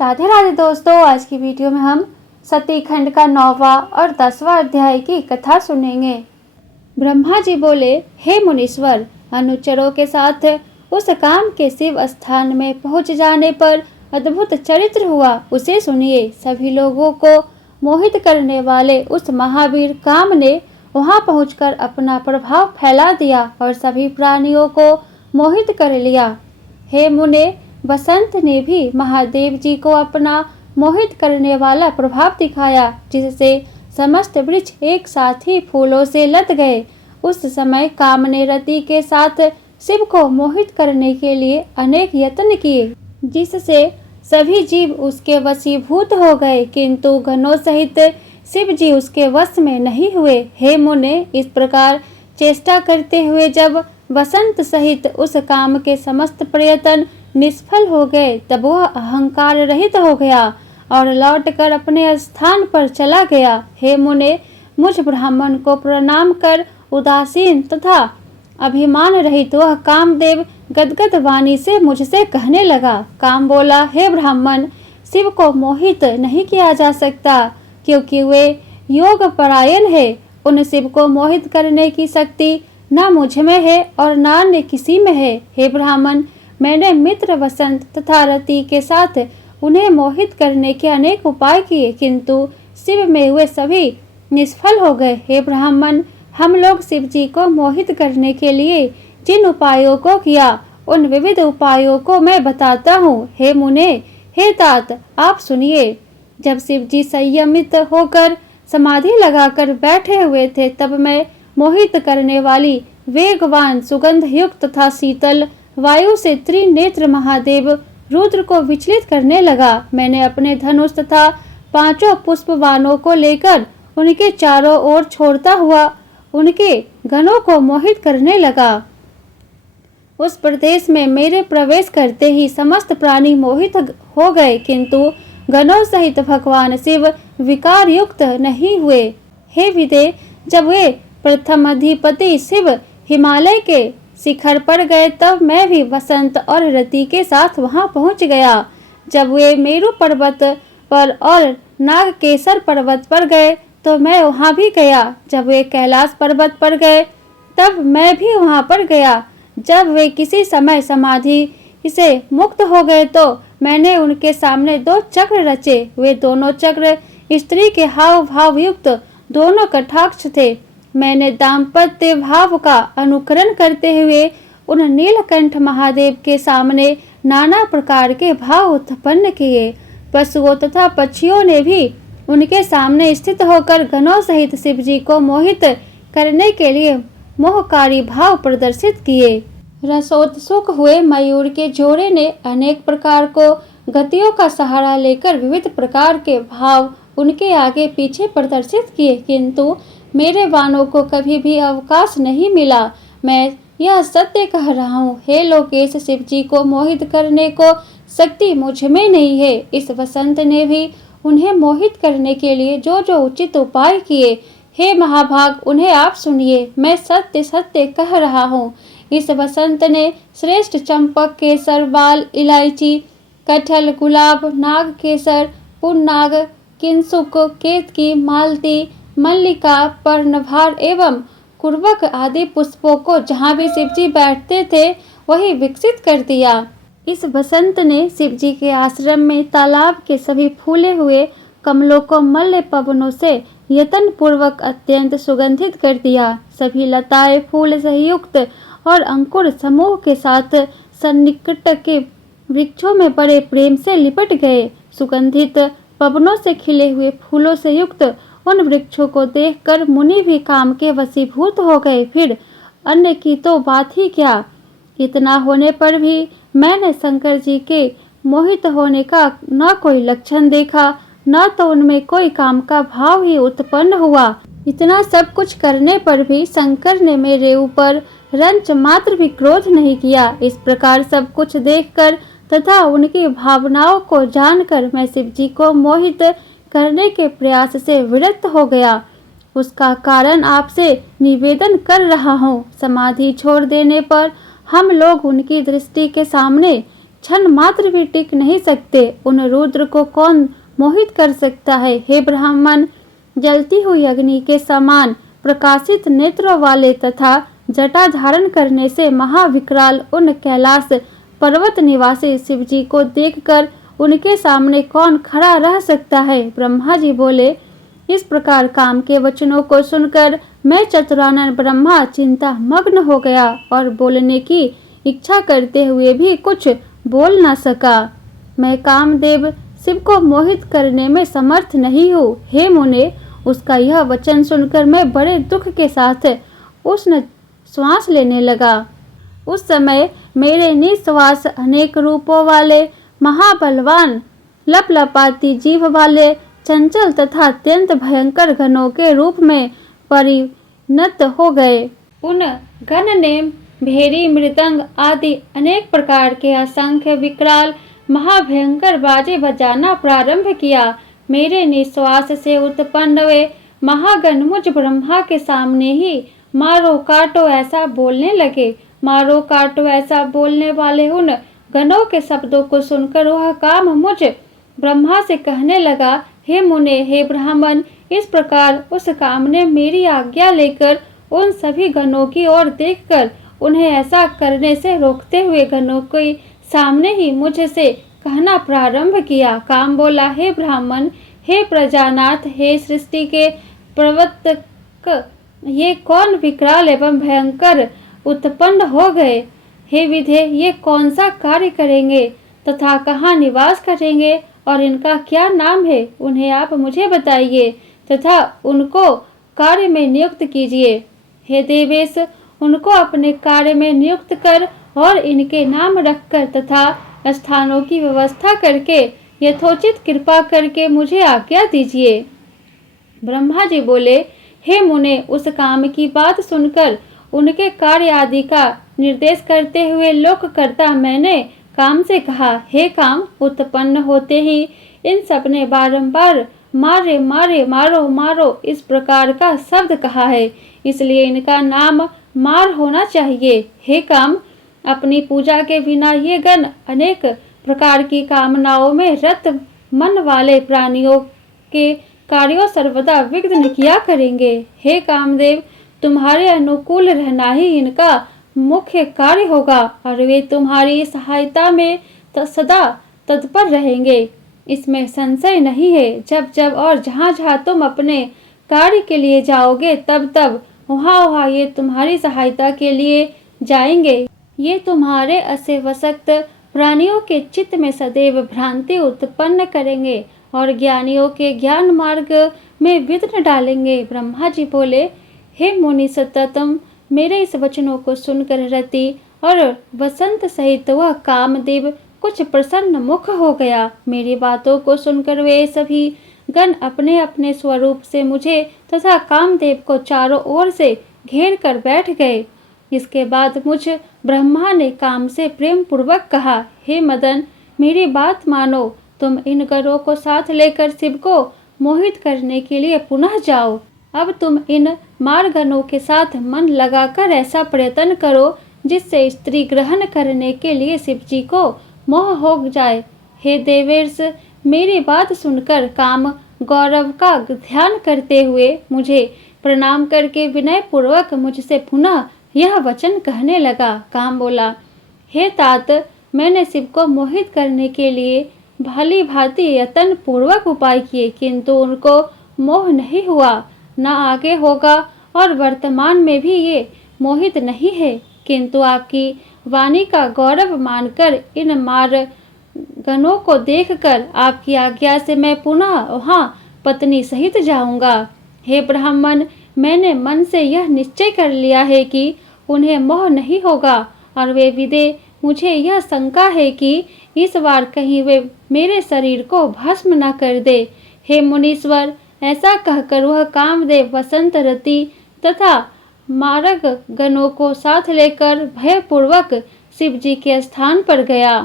राधे राधे दोस्तों, आज की वीडियो में हम सती खंड का 9वां और 10वां अध्याय की कथा सुनेंगे। ब्रह्मा जी बोले, हे मुनीश्वर, अनुचरों के साथ उस काम के शिव स्थान में पहुंच जाने पर अद्भुत चरित्र हुआ, उसे सुनिए। सभी लोगों को मोहित करने वाले उस महावीर काम ने वहां पहुंचकर अपना प्रभाव फैला दिया और सभी प्राणियों को मोहित कर लिया। हे मुने, बसंत ने भी महादेव जी को अपना मोहित करने वाला प्रभाव दिखाया, जिससे समस्त वृक्ष एक साथ ही फूलों से लद गए। उस समय काम ने रति के साथ शिव को मोहित करने के लिए अनेक यत्न किए, जिससे सभी जीव उसके वशीभूत हो गए, किंतु गणों सहित शिव जी उसके वश में नहीं हुए। हे मुने, इस प्रकार चेष्टा करते हुए जब बसंत सहित उस काम के समस्त प्रयत्न निष्फल हो गए, तब वह अहंकार रहित हो गया और लौटकर अपने स्थान पर चला गया। हे मुने, मुझ ब्राह्मण को प्रणाम कर उदासीन तथा अभिमान रहित वह कामदेव गदगद वाणी से मुझसे कहने लगा। काम बोला, हे ब्राह्मण, शिव को मोहित नहीं किया जा सकता, क्योंकि वे योग परायण है। उन शिव को मोहित करने की शक्ति न मुझ में है और न अन्य किसी में है। हे ब्राह्मण, मैंने मित्र वसंत तथा रति के साथ उन्हें मोहित करने के अनेक उपाय किए, किंतु शिव में वे सभी निष्फल हो गए। हे ब्राह्मण, हम लोग शिव जी को मोहित करने के लिए जिन उपायों को किया, उन विविध उपायों को मैं बताता हूँ। हे मुने, हे तात, आप सुनिए। जब शिव जी संयमित होकर समाधि लगाकर बैठे हुए थे, तब मैं मोहित करने वाली वेगवान सुगंध युक्त तथा शीतल वायु से त्रिनेत्र महादेव रुद्र को विचलित करने लगा। मैंने अपने धनुष तथा 5 पुष्पवानों को लेकर उनके चारों ओर छोड़ता हुआ उनके गणों को मोहित करने लगा। उस प्रदेश में मेरे प्रवेश करते ही समस्त प्राणी मोहित हो गए, किंतु गणों सहित भगवान शिव विकार युक्त नहीं हुए। हे विदे, जब वे प्रथम अधिपति शिव हिमालय के शिखर पर गए, तब मैं भी वसंत और रति के साथ वहां पहुंच गया। जब वे मेरु पर्वत पर और नागकेसर पर्वत पर गए, तो मैं वहां भी गया। जब वे कैलाश पर्वत पर गए, तब मैं भी वहां पर गया। जब वे किसी समय समाधि से मुक्त हो गए, तो मैंने उनके सामने 2 चक्र रचे। वे दोनों चक्र स्त्री के हाव भाव युक्त दोनों कटाक्ष थे। मैंने दाम्पत्य भाव का अनुकरण करते हुए उन नीलकंठ महादेव के सामने नाना प्रकार के भाव उत्पन्न किए। पशुओं तथा पक्षियों ने भी उनके सामने स्थित होकर गणों सहित शिव जी को मोहित करने के लिए मोहकारी भाव प्रदर्शित किए। रसोत्सुक हुए मयूर के जोड़े ने अनेक प्रकार को गतियों का सहारा लेकर विविध प्रकार के भाव उनके आगे पीछे प्रदर्शित किए, किंतु मेरे बाणों को कभी भी अवकाश नहीं मिला। मैं यह सत्य कह रहा हूँ। हे लोकेश, शिव जी को मोहित करने को शक्ति मुझ में नहीं है। इस वसंत ने भी उन्हें मोहित करने के लिए जो जो उचित उपाय किए, हे महाभाग, उन्हें आप सुनिए। मैं सत्य सत्य कह रहा हूँ। इस वसंत ने श्रेष्ठ चंपक, केसर, बाल, इलायची, कटहल, गुलाब, नाग केसर, पुन्नाग, किंसुक, केतकी, मालती, मल्लिका, पर्णभार एवं कुर्बक आदि पुष्पों को जहाँ भी शिवजी बैठते थे वही विकसित कर दिया। इस बसंत ने शिवजी के आश्रम में तालाब के सभी फूले हुए कमलों को मल्ल पवनों से यत्न पूर्वक अत्यंत सुगंधित कर दिया। सभी लताएं फूल से युक्त और अंकुर समूह के साथ सन्निकट के वृक्षों में बड़े प्रेम से लिपट गए। सुगंधित पवनों से खिले हुए फूलों से युक्त उन वृक्षों को देखकर मुनि भी काम के वशीभूत हो गए। फिर अन्य की तो बात ही क्या। इतना होने पर भी मैंने शंकर जी के मोहित होने का न कोई लक्षण देखा, न तो उनमें कोई काम का भाव ही उत्पन्न हुआ। इतना सब कुछ करने पर भी शंकर ने मेरे ऊपर रंच मात्र भी क्रोध नहीं किया। इस प्रकार सब कुछ देखकर तथा उनकी भावनाओं को जानकर मैं शिव जी को मोहित करने के प्रयास से विरक्त हो गया। उसका कारण आपसे निवेदन कर रहा हूँ। समाधि छोड़ देने पर हम लोग उनकी दृष्टि के सामने क्षण मात्र भी टिक नहीं सकते। उन रुद्र को कौन मोहित कर सकता है? हे ब्राह्मण, जलती हुई अग्नि के समान प्रकाशित नेत्रों वाले तथा जटा धारण करने से महाविकराल उन कैलाश पर्वत निवासी शिवजी को देखकर उनके सामने कौन खड़ा रह सकता है? ब्रह्मा जी बोले। इस प्रकार काम के वचनों को सुनकर मैं चतुरानन ब्रह्मा चिंता मग्न हो गया और बोलने की इच्छा करते हुए भी कुछ बोल न सका। मैं कामदेव शिव को मोहित करने में समर्थ नहीं हूँ। हे मुने, उसका यह वचन सुनकर मैं बड़े दुख के साथ उष्ण श्वास लेने लगा। उस समय मेरे निश्वास अनेक रूपों वाले महाबलवान लपलपाती जीभ वाले चंचल तथा अत्यंत भयंकर गणों के रूप में परिणत हो गए। उन गण ने भेरी, मृदंग आदि अनेक प्रकार के असंख्य विकराल महाभयंकर बाजे बजाना प्रारंभ किया। मेरे निश्वास से उत्पन्न वे महागण मुझ ब्रह्मा के सामने ही मारो काटो ऐसा बोलने लगे। मारो काटो ऐसा बोलने वाले उन गणों के शब्दों को सुनकर वह काम मुझ ब्रह्मा से कहने लगा, हे मुने, हे ब्राह्मण, इस प्रकार उस काम ने मेरी आज्ञा लेकर उन सभी गणों की ओर देखकर उन्हें ऐसा करने से रोकते हुए गणों के सामने ही मुझसे कहना प्रारंभ किया। काम बोला, हे ब्राह्मण, हे प्रजानाथ, हे सृष्टि के प्रवर्तक, ये कौन विकराल एवं भयंकर उत्पन्न हो गए? हे विधे, ये कौन सा कार्य करेंगे तथा कहाँ निवास करेंगे और इनका क्या नाम है? उन्हें आप मुझे बताइए तथा उनको कार्य में नियुक्त कीजिए। हे देवेश, उनको अपने कार्य में नियुक्त कर और इनके नाम रखकर तथा स्थानों की व्यवस्था करके यथोचित कृपा करके मुझे आज्ञा दीजिए। ब्रह्मा जी बोले, हे मुने, उस काम की बात सुनकर उनके कार्य आदि का निर्देश करते हुए लोककर्ता मैंने काम से कहा, हे काम, उत्पन्न होते ही इन सब ने बारंबार मारे मारे मारो मारो इस प्रकार का शब्द कहा है, इसलिए इनका नाम मार होना चाहिए। हे काम, अपनी पूजा के बिना ये गण अनेक प्रकार की कामनाओं में रत मन वाले प्राणियों के कार्यों सर्वदा विघ्न किया करेंगे। हे कामदेव, तुम्हारे अनुकूल रहना ही इनका मुख्य कार्य होगा और वे तुम्हारी सहायता में सदा तत्पर रहेंगे, इसमें संशय नहीं है। जब जब और जहाँ जहाँ तुम अपने कार्य के लिए जाओगे तब तब वहाँ वहाँ ये तुम्हारी सहायता के लिए जाएंगे। ये तुम्हारे असेवशक्त प्राणियों के चित्त में सदैव भ्रांति उत्पन्न करेंगे और ज्ञानियों के ज्ञान मार्ग में विघ्न डालेंगे। ब्रह्मा जी बोले, हे मुनि सततम, मेरे इस वचनों को सुनकर रति और वसंत सहित वह कामदेव कुछ प्रसन्न मुख हो गया। मेरी बातों को सुनकर वे सभी गण अपने अपने स्वरूप से मुझे तथा कामदेव को चारों ओर से घेर कर बैठ गए। इसके बाद मुझ ब्रह्मा ने काम से प्रेम पूर्वक कहा, हे मदन, मेरी बात मानो, तुम इन गणों को साथ लेकर शिव को मोहित करने के लिए पुनः जाओ। अब तुम इन मारगणों के साथ मन लगाकर ऐसा प्रयत्न करो जिससे स्त्री ग्रहण करने के लिए शिव जी को मोह हो जाए। हे देवेश, मेरी बात सुनकर काम गौरव का ध्यान करते हुए मुझे प्रणाम करके विनय पूर्वक मुझसे पुनः यह वचन कहने लगा। काम बोला, हे तात, मैंने शिव को मोहित करने के लिए भली भांति यत्न पूर्वक उपाय किए, किंतु उनको मोह नहीं हुआ, न आगे होगा और वर्तमान में भी ये मोहित नहीं है। किंतु आपकी वाणी का गौरव मानकर इन मार गणों को देखकर आपकी आज्ञा से मैं पुनः वहाँ पत्नी सहित जाऊंगा। हे ब्राह्मण, मैंने मन से यह निश्चय कर लिया है कि उन्हें मोह नहीं होगा और वे विदे मुझे यह शंका है कि इस बार कहीं वे मेरे शरीर को भस्म न कर दे। हे मुनीश्वर, ऐसा कहकर वह कामदेव वसंत रति तथा मारग गणों को साथ लेकर भयपूर्वक शिव जी के स्थान पर गया।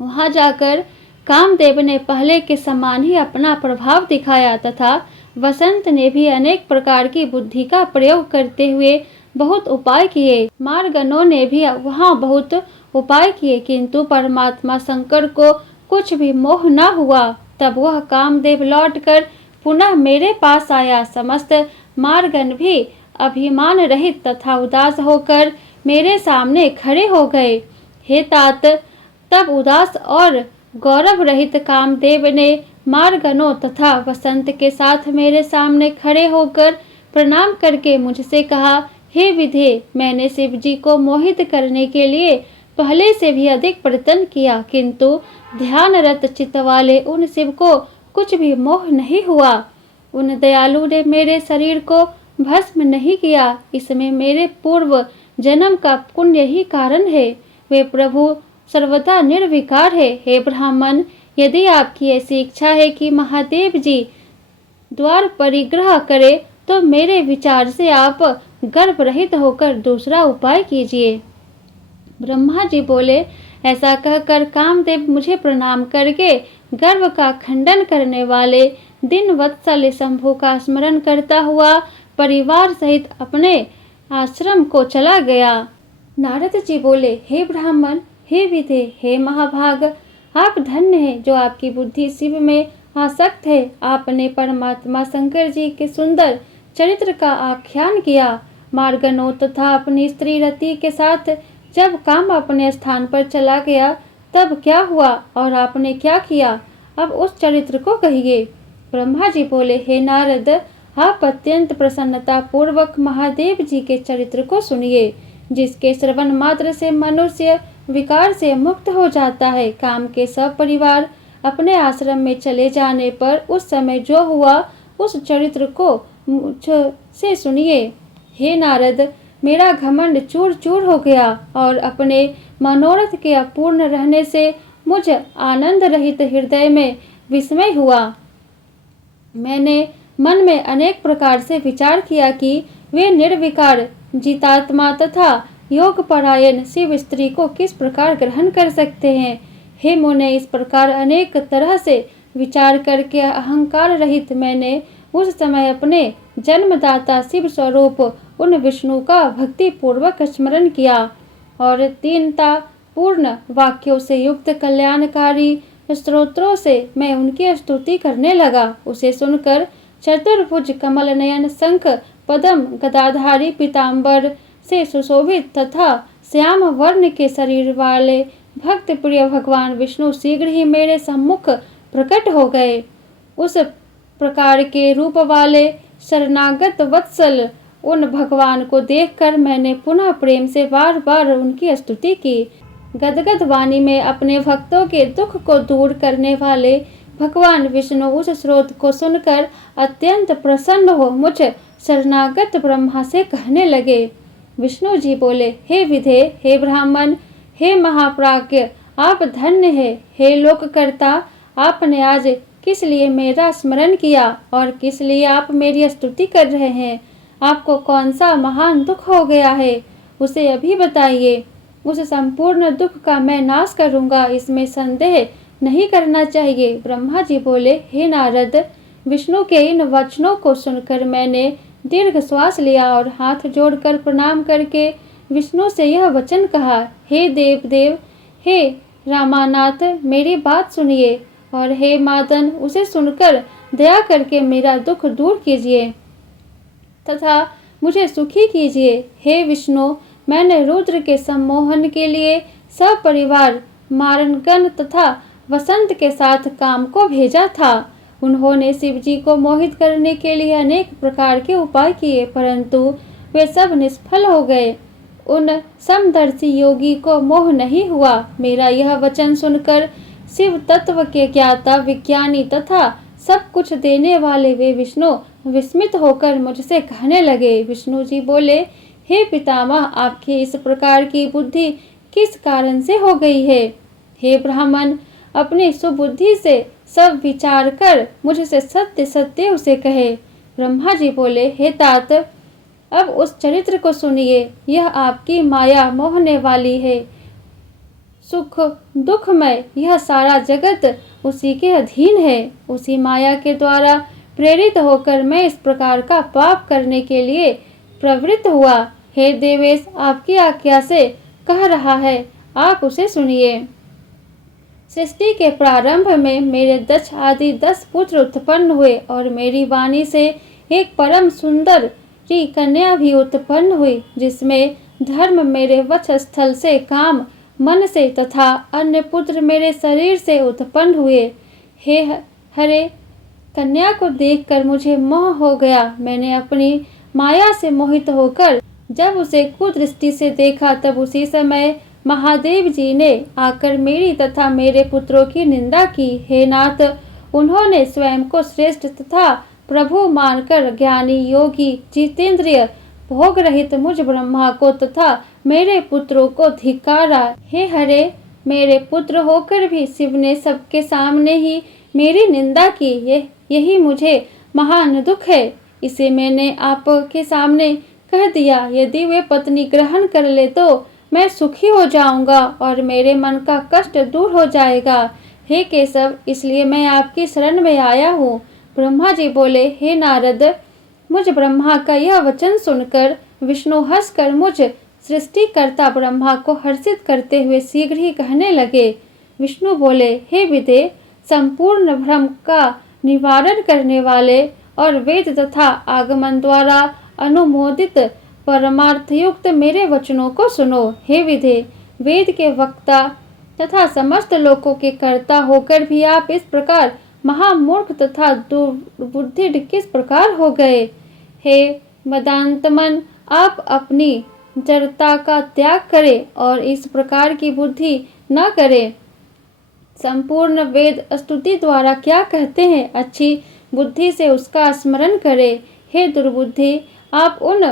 वहां जाकर कामदेव ने पहले के समान ही अपना प्रभाव दिखाया तथा वसंत ने भी अनेक प्रकार की बुद्धि का प्रयोग करते हुए बहुत उपाय किए। मारगणों ने भी वहां बहुत उपाय किए, किंतु परमात्मा शंकर को कुछ भी मोह न हुआ। तब वह कामदेव लौटकर पुनः मेरे पास आया। समस्त मारगण भी अभिमान रहित तथा उदास होकर मेरे सामने खड़े हो गए। हे तात, तब उदास और गौरव रहित कामदेव ने मारगणों तथा वसंत के साथ मेरे सामने खड़े होकर प्रणाम करके मुझसे कहा, हे विधे, मैंने शिव जी को मोहित करने के लिए पहले से भी अधिक प्रयत्न किया, किंतु ध्यानरत चित्त वाले उन शिव को कुछ भी मोह नहीं हुआ। उन दयालु ने मेरे शरीर को भस्म नहीं किया। इसमें मेरे पूर्व जन्म का पुण्य ही कारण है। वे प्रभु सर्वदा निर्विकार है। हे ब्राह्मण, यदि आपकी ऐसी इच्छा है कि महादेव जी द्वार परिग्रह करे, तो मेरे विचार से आप गर्भ रहित होकर दूसरा उपाय कीजिए। ब्रह्मा जी बोले, ऐसा कहकर कामदेव मुझे प्रणाम करके गर्भ का खंडन करने वाले दिन वत्सल शंभु का स्मरण करता हुआ परिवार सहित अपने आश्रम को चला गया। नारद जी बोले, हे ब्राह्मण, हे विधे, हे महाभाग, आप धन्य हैं जो आपकी बुद्धि शिव में आसक्त है। आपने परमात्मा शंकर जी के सुंदर चरित्र का आख्यान किया। मार्गनों तथा अपनी स्त्री रति के साथ जब काम अपने स्थान पर चला गया, तब क्या हुआ और आपने क्या किया, अब उस चरित्र को कहिए। ब्रह्मा जी बोले, हे नारद, आप अत्यंत प्रसन्नता पूर्वक महादेव जी के चरित्र को सुनिए, जिसके श्रवण मात्र से मनुष्य विकार से मुक्त हो जाता है। काम के सब परिवार अपने आश्रम में चले जाने पर उस समय जो हुआ, उस चरित्र को मुझसे सुनिए। हे नारद, मेरा घमंड चूर चूर हो गया और अपने मनोरथ के अपूर्ण रहने से मुझ आनंद रहित हृदय में विस्मय हुआ। मैंने मन में अनेक प्रकार से विचार किया कि वे निर्विकार जितात्मा तथा योग परायण शिव स्त्री को किस प्रकार ग्रहण कर सकते हैं। हे मुने, इस प्रकार अनेक तरह से विचार करके अहंकार रहित मैंने उस समय अपने जन्मदाता शिव स्वरूप उन विष्णु का भक्ति पूर्वक स्मरण किया और दीनता पूर्ण वाक्यों से युक्त कल्याणकारी स्तोत्रों से मैं उनकी स्तुति करने लगा। उसे सुनकर चतुर्भुज कमल नयन शंख पदम गदाधारी पीताम्बर से सुशोभित तथा श्याम वर्ण के शरीर वाले भक्त प्रिय भगवान विष्णु शीघ्र ही मेरे सम्मुख प्रकट हो गए। उस प्रकार के रूप वाले शरणागत वत्सल उन भगवान को देखकर मैंने पुनः प्रेम से बार बार उनकी स्तुति की। गदगद वाणी में अपने भक्तों के दुख को दूर करने वाले भगवान विष्णु उस स्रोत को सुनकर अत्यंत प्रसन्न हो मुझ शरणागत ब्रह्मा से कहने लगे। विष्णु जी बोले, हे विधे, हे ब्राह्मण, हे महाप्राज्ञ, आप धन्य है। हे लोककर्ता, आपने आज किस लिए मेरा स्मरण किया और किस लिए आप मेरी स्तुति कर रहे हैं। आपको कौन सा महान दुख हो गया है, उसे अभी बताइए। उस संपूर्ण दुख का मैं नाश करूंगा, इसमें संदेह नहीं करना चाहिए। ब्रह्मा जी बोले, हे नारद, विष्णु के इन वचनों को सुनकर मैंने दीर्घ श्वास लिया और हाथ जोड़कर प्रणाम करके विष्णु से यह वचन कहा, हे देव, हे रामानाथ, मेरी बात सुनिए और हे मादन, उसे सुनकर दया करके मेरा दुख दूर कीजिए तथा मुझे सुखी कीजिए। हे विष्णु, मैंने रुद्र के सम्मोहन के लिए सपरिवार मारणगण तथा वसंत के साथ काम को भेजा था। उन्होंने शिव जी को मोहित करने के लिए अनेक प्रकार के उपाय किए, परंतु वे सब निष्फल हो गए। उन समदर्शी योगी को मोह नहीं हुआ। मेरा यह वचन सुनकर शिव तत्व के ज्ञाता विज्ञानी तथा सब कुछ देने वाले वे विष्णु विस्मित होकर मुझसे कहने लगे। विष्णु जी बोले, हे पितामह, आपकी इस प्रकार की बुद्धि किस कारण से हो गई है। हे ब्राह्मण, अपनी सुबुद्धि से सब विचार कर मुझसे सत्य सत्य उसे कहे। ब्रह्मा जी बोले, हे तात, अब उस चरित्र को सुनिए। यह आपकी माया मोहने वाली है। सुख दुखमय यह सारा जगत उसी के अधीन है। उसी माया के द्वारा प्रेरित होकर मैं इस प्रकार का पाप करने के लिए प्रवृत्त हुआ। हे देवेश, आपकी आज्ञा से कह रहा है, आप उसे सुनिए। सृष्टि के प्रारंभ में मेरे दक्ष आदि 10 पुत्र उत्पन्न हुए और मेरी वाणी से एक परम सुंदर कन्या भी उत्पन्न हुई, जिसमें धर्म मेरे वक्षस्थल से, काम मन से तथा अन्य पुत्र मेरे शरीर से उत्पन्न हुए। हे हरे, कन्या को देखकर मुझे मोह हो गया। मैंने अपनी माया से मोहित होकर जब उसे कुदृष्टि से देखा, तब उसी समय महादेव जी ने आकर मेरी तथा मेरे पुत्रों की निंदा की। हे नाथ, उन्होंने स्वयं को श्रेष्ठ तथा प्रभु मानकर ज्ञानी, योगी, जितेंद्रिय, भोग रहित मुझ ब्रह्मा को तथा मेरे पुत्रों को धिक्कारा। हे हरे, मेरे पुत्र होकर भी शिव ने सबके सामने ही मेरी निंदा की। यही मुझे महान दुख है। इसे मैंने आपके सामने कह दिया। यदि वे पत्नी ग्रहण कर ले तो मैं सुखी हो जाऊंगा और मेरे मन का कष्ट दूर हो जाएगा। हे केशव, इसलिए मैं आपकी शरण में आया हूँ। ब्रह्मा जी बोले, हे नारद, मुझ ब्रह्मा का यह वचन सुनकर विष्णु हंसकर मुझ सृष्टिकर्ता ब्रह्मा को हर्षित करते हुए शीघ्र ही कहने लगे। विष्णु बोले, हे विदे, संपूर्ण भ्रम का निवारण करने वाले और वेद तथा आगमन द्वारा अनुमोदित परमार्थयुक्त मेरे वचनों को सुनो। हे विदे, वेद के वक्ता तथा समस्त लोकों के कर्ता होकर भी आप इस प्रकार महामूर्ख तथा दुर्बुद्धि किस प्रकार हो गए। हे मदांतमन, आप अपनी जड़ता का त्याग करें और इस प्रकार की बुद्धि न करें। संपूर्ण वेद स्तुति द्वारा क्या कहते हैं, अच्छी बुद्धि से उसका स्मरण करें। हे दुर्बुद्धि, आप उन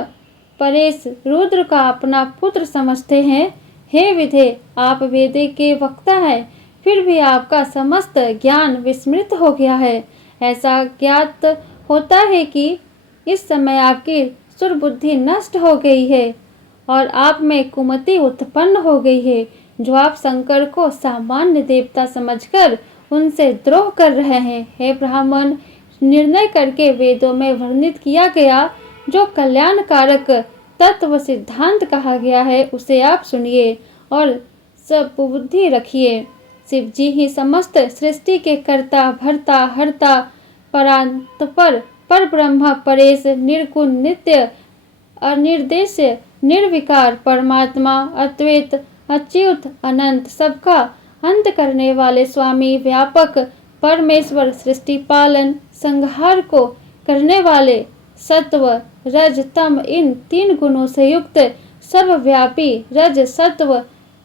परेश रुद्र का अपना पुत्र समझते हैं। हे विधे, आप वेद के वक्ता हैं, फिर भी आपका समस्त ज्ञान विस्मृत हो गया है। ऐसा ज्ञात होता है कि इस समय आपकी सुरबुद्धि नष्ट हो गई है और आप में कुमति उत्पन्न हो गई है, जो आप शंकर को सामान्य देवता समझकर उनसे द्रोह कर रहे हैं। हे ब्राह्मण, निर्णय करके वेदों में वर्णित किया गया जो कल्याणकारक तत्व सिद्धांत कहा गया है, उसे आप सुनिए और सब बुद्धि रखिए। शिव जी ही समस्त सृष्टि के कर्ता, भर्ता, हर्ता, परांतपर, पर ब्रह्म, परेश, निर्गुण, नित्य, अनिर्देश, निर्विकार, परमात्मा, अद्वैत, अच्युत, अनंत, सबका अंत करने वाले स्वामी, व्यापक परमेश्वर, सृष्टि पालन संहार को करने वाले, सत्व रज तम, इन 3 गुणों से युक्त सर्वव्यापी, रज सत्व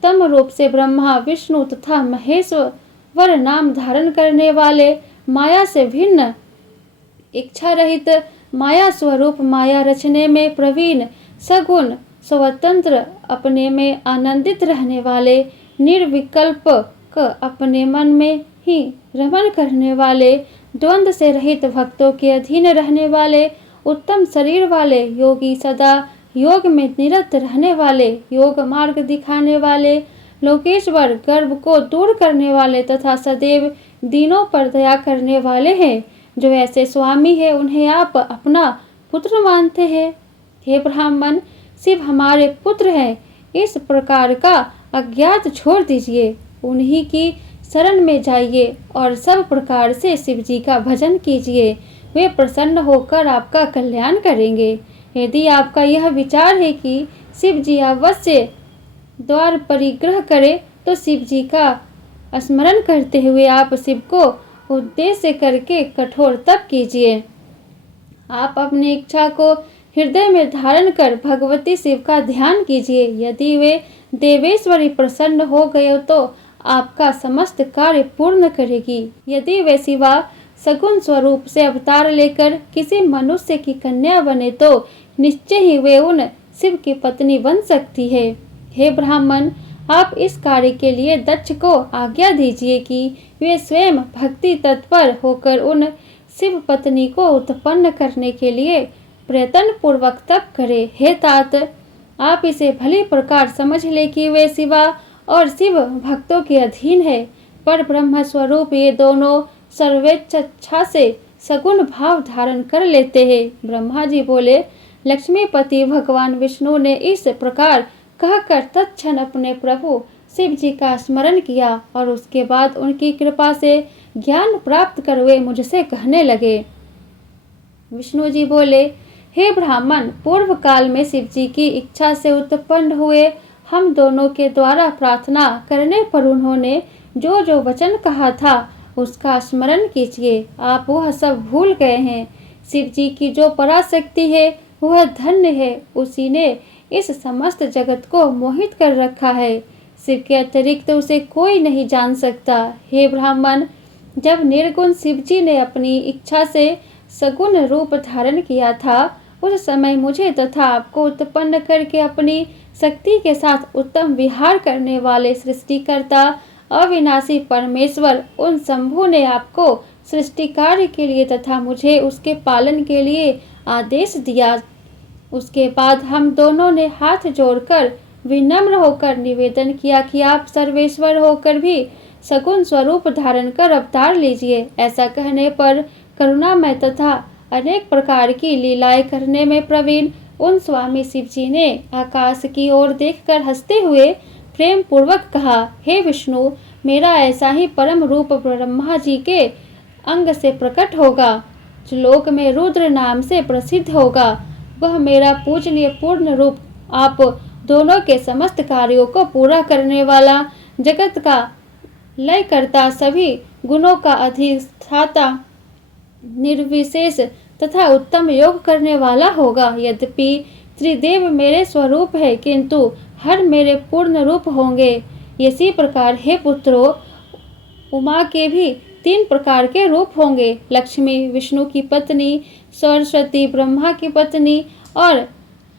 तम रूप से ब्रह्मा, विष्णु तथा महेश्वर नाम धारण करने वाले, माया से भिन्न, इच्छा रहित, माया स्वरूप, माया रचने में प्रवीण, सगुण, स्वतंत्र, अपने में आनंदित रहने वाले, निर्विकल्प, अपने मन में ही रमण करने वाले, द्वंद्व से रहित, भक्तों के अधीन रहने वाले, उत्तम शरीर वाले, योगी, सदा योग में निरत रहने वाले, योग मार्ग दिखाने वाले, लोकेश्वर, गर्भ को दूर करने वाले तथा सदैव दीनों पर दया करने वाले हैं। जो ऐसे स्वामी है, उन्हें आप अपना पुत्र मानते हैं। हे ब्राह्मण, शिव हमारे पुत्र हैं, इस प्रकार का अज्ञात छोड़ दीजिए, उन्हीं की शरण में जाइए और सब प्रकार से शिव जी का भजन कीजिए। वे प्रसन्न होकर आपका कल्याण करेंगे। यदि आपका यह विचार है कि शिव जी अवश्य द्वार परिग्रह करें, तो शिव जी का स्मरण करते हुए आप शिव को उद्देश्य करके कठोर तप कीजिए। आप अपनी इच्छा को हृदय में धारण कर भगवती शिव का ध्यान कीजिए। यदि वे देवेश्वरी प्रसन्न हो गए तो आपका समस्त कार्य पूर्ण करेगी। यदि वे शिवा सगुण स्वरूप से अवतार लेकर किसी मनुष्य की कन्या बने तो निश्चय ही वे उन शिव की पत्नी बन सकती है। हे ब्राह्मण, आप इस कार्य के लिए दक्ष को आज्ञा दीजिए कि वे स्वयं भक्ति तत्पर होकर उन शिव पत्नी को उत्पन्न करने के लिए प्रयत्न पूर्वक तप करे। हे तात, आप इसे भली प्रकार समझ ले कि वे शिवा और शिव भक्तों के अधीन है। पर ब्रह्म स्वरूप ये दोनों सर्वेच्छा से सगुण भाव धारण कर लेते हैं। ब्रह्मा जी बोले, लक्ष्मीपति भगवान विष्णु ने इस प्रकार कहकर तत्क्षण अपने प्रभु शिव जी का स्मरण किया और उसके बाद उनकी कृपा से ज्ञान प्राप्त कर वे मुझसे कहने लगे। विष्णु जी बोले, हे ब्राह्मण, पूर्व काल में शिव जी की इच्छा से उत्पन्न हुए हम दोनों के द्वारा प्रार्थना करने पर उन्होंने जो जो वचन कहा था उसका स्मरण कीजिए। आप वह सब भूल गए हैं। शिव जी की जो पराशक्ति है वह धन्य है, उसी ने इस समस्त जगत को मोहित कर रखा है। शिव के अतिरिक्त उसे कोई नहीं जान सकता। हे ब्राह्मण, जब निर्गुण शिव जी ने अपनी इच्छा से सगुण रूप धारण किया था उस समय मुझे तथा आपको उत्पन्न करके अपनी शक्ति के साथ उत्तम विहार करने वाले सृष्टिकर्ता अविनाशी परमेश्वर उन शंभु ने आपको सृष्टि कार्य के लिए तथा मुझे उसके पालन के लिए आदेश दिया। उसके बाद हम दोनों ने हाथ जोड़कर विनम्र होकर निवेदन किया कि आप सर्वेश्वर होकर भी सगुण स्वरूप धारण कर अवतार लीजिए। ऐसा कहने पर करुणामय तथा अनेक प्रकार की लीलाएं करने में प्रवीण उन स्वामी शिव जी ने आकाश की ओर देखकर हंसते हुए प्रेम पूर्वक कहा, हे विष्णु, मेरा ऐसा ही परम रूप ब्रह्मा जी के अंग से प्रकट होगा जो लोक में रुद्र नाम से प्रसिद्ध होगा। वह मेरा पूजनीय पूर्ण रूप आप दोनों के समस्त कार्यों को पूरा करने वाला, जगत का लय करता, सभी गुणों का अधिष्ठाता, निर्विशेष तथा उत्तम योग करने वाला होगा। यद्यपि त्रिदेव मेरे स्वरूप है किंतु हर मेरे पूर्ण रूप होंगे। इसी प्रकार हे पुत्रों, उमा के भी 3 प्रकार के रूप होंगे। लक्ष्मी विष्णु की पत्नी, सरस्वती ब्रह्मा की पत्नी और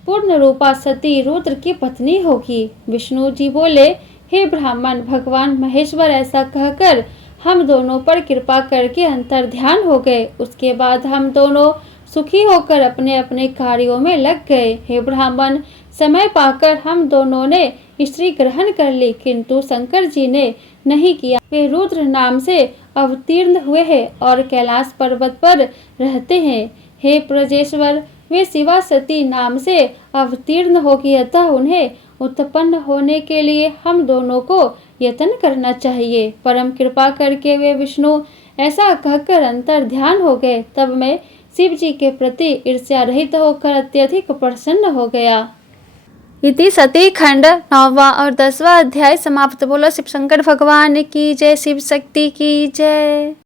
पूर्ण रूपा सती रुद्र की पत्नी होगी। विष्णु जी बोले, हे ब्राह्मण, भगवान महेश्वर ऐसा कहकर हम दोनों पर कृपा करके अंतर ध्यान हो गए। उसके बाद हम दोनों सुखी होकर अपने अपने कार्यों में लग गए। हे ब्राह्मण, समय पाकर हम दोनों ने स्त्री ग्रहण कर ली किंतु शंकर जी ने नहीं किया। वे रुद्र नाम से अवतीर्ण हुए हैं और कैलाश पर्वत पर रहते हैं। हे प्रजेश्वर, वे शिवा सती नाम से अवतीर्ण होगी, अतः उन्हें उत्पन्न होने के लिए हम दोनों को यत्न करना चाहिए। परम कृपा करके वे विष्णु ऐसा कहकर अंतर ध्यान हो गए। तब मैं शिव जी के प्रति ईर्ष्या रहित होकर अत्यधिक प्रसन्न हो गया। इति सती खंड 9वां और 10वां अध्याय समाप्त। बोलो शिव शंकर भगवान की जय, शिव शक्ति की जय।